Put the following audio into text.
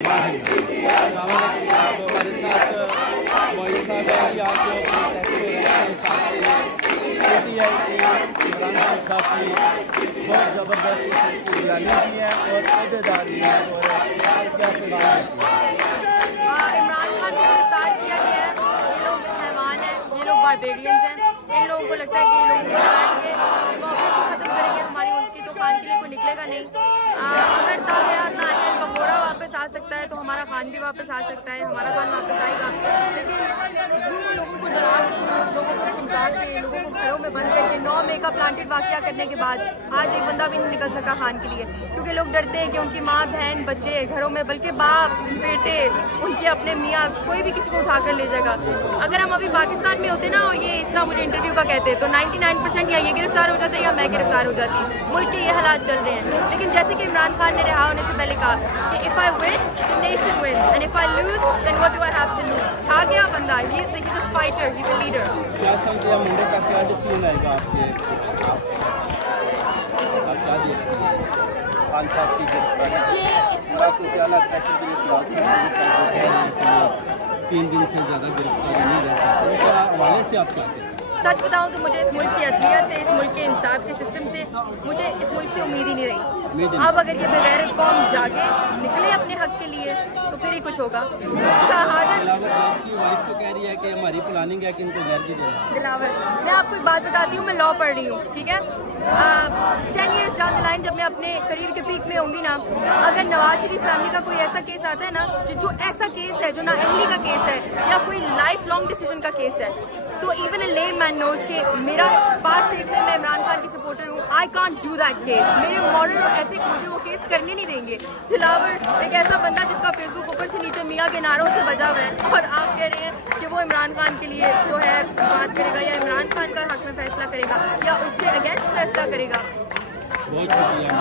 हमारे साथ मौलवी साहब हैं कि आप जो इमरान खान साहब की बहुत ज़बरदस्त निगरानी की है और अहदेदार भी हैं और क्या इमरान खान को गिरफ्तार किया गया है। ये लोग मेहमान हैं, ये लोग बारबेरियंस हैं। इन लोगों को लगता है कि ये लोग खत्म करेंगे हमारी उनकी, तो खान के लिए कोई निकलेगा नहीं। अगर ताहयात ना आए तो बोरा वापस आ सकता है, तो हमारा खान भी वापस आ सकता है, हमारा खान वापस आएगा। लेकिन लोगों को डरा के, लोगों को धमका के, लोगों को घरों में बंद करके 9 मई का प्लांटेड वाकया करने के बाद आज एक बंदा भी नहीं निकल सका खान के लिए, क्योंकि लोग डरते हैं कि उनकी माँ बहन बच्चे घरों में, बल्कि बाप बेटे उनके अपने मियाँ कोई भी किसी को उठाकर ले जाएगा। अगर हम अभी पाकिस्तान में होते ना और ये इस तरह मुझे इंटरव्यू का कहते तो 99% या ये गिरफ्तार हो जाते या मैं गिरफ्तार हो जाती। मुल्क के ये हालात चल रहे हैं। लेकिन जैसे कि इमरान खान ने रिहा होने से पहले कहा कि if I win the nation wins and if I lose then what do I have to lose. छा गया बंदा, he is a fighter, he is a leader. क्या समझते हैं मुंडे का क्या डिसीजन आएगा आपके खान साहब की गिरफ्तारी? आपको क्या लगता है कि 3 दिन से ज़्यादा गिरफ्तारी नहीं रह सकती, उस हवाले से आप क्या कहते हैं? सच बताऊं तो मुझे इस मुल्क की अदलिया से, इस मुल्क के इंसाफ के सिस्टम से, मुझे इस मुल्क से उम्मीद ही नहीं रही। अब अगर ये बगैर कौम जागे निकले अपने हक के लिए तो फिर ही कुछ होगा। आपकी वाइफ तो कह रही है कि हमारी प्लानिंग है कि इनको जहर भी देना। दिलावर, मैं आपको एक बात बताती हूँ, मैं लॉ पढ़ रही हूँ, ठीक है। 10 years डाउन द लाइन जब मैं अपने करियर के पीक में होंगी ना, अगर नवाज शरीफ फैमिली का कोई ऐसा केस आता है ना, जो ऐसा केस है जो ना एमली का केस है या कोई लाइफ लॉन्ग डिसीजन का केस है, तो इवन अ ले मैन नोज के मेरा पास देखने में इमरान खान की सपोर्टर हूँ, I can't do that case. मेरे मॉरल और एथिक मुझे वो केस करने नहीं देंगे। दिलावर एक ऐसा बंदा जिसका फेसबुक ऊपर से नीचे मियाँ के नारों से बजा हुआ है, और आप कह रहे हैं कि वो इमरान खान के लिए जो है बात करेगा या इमरान खान का हक में फैसला करेगा या उसके अगेंस्ट फैसला करेगा। बहुत शुक्रिया।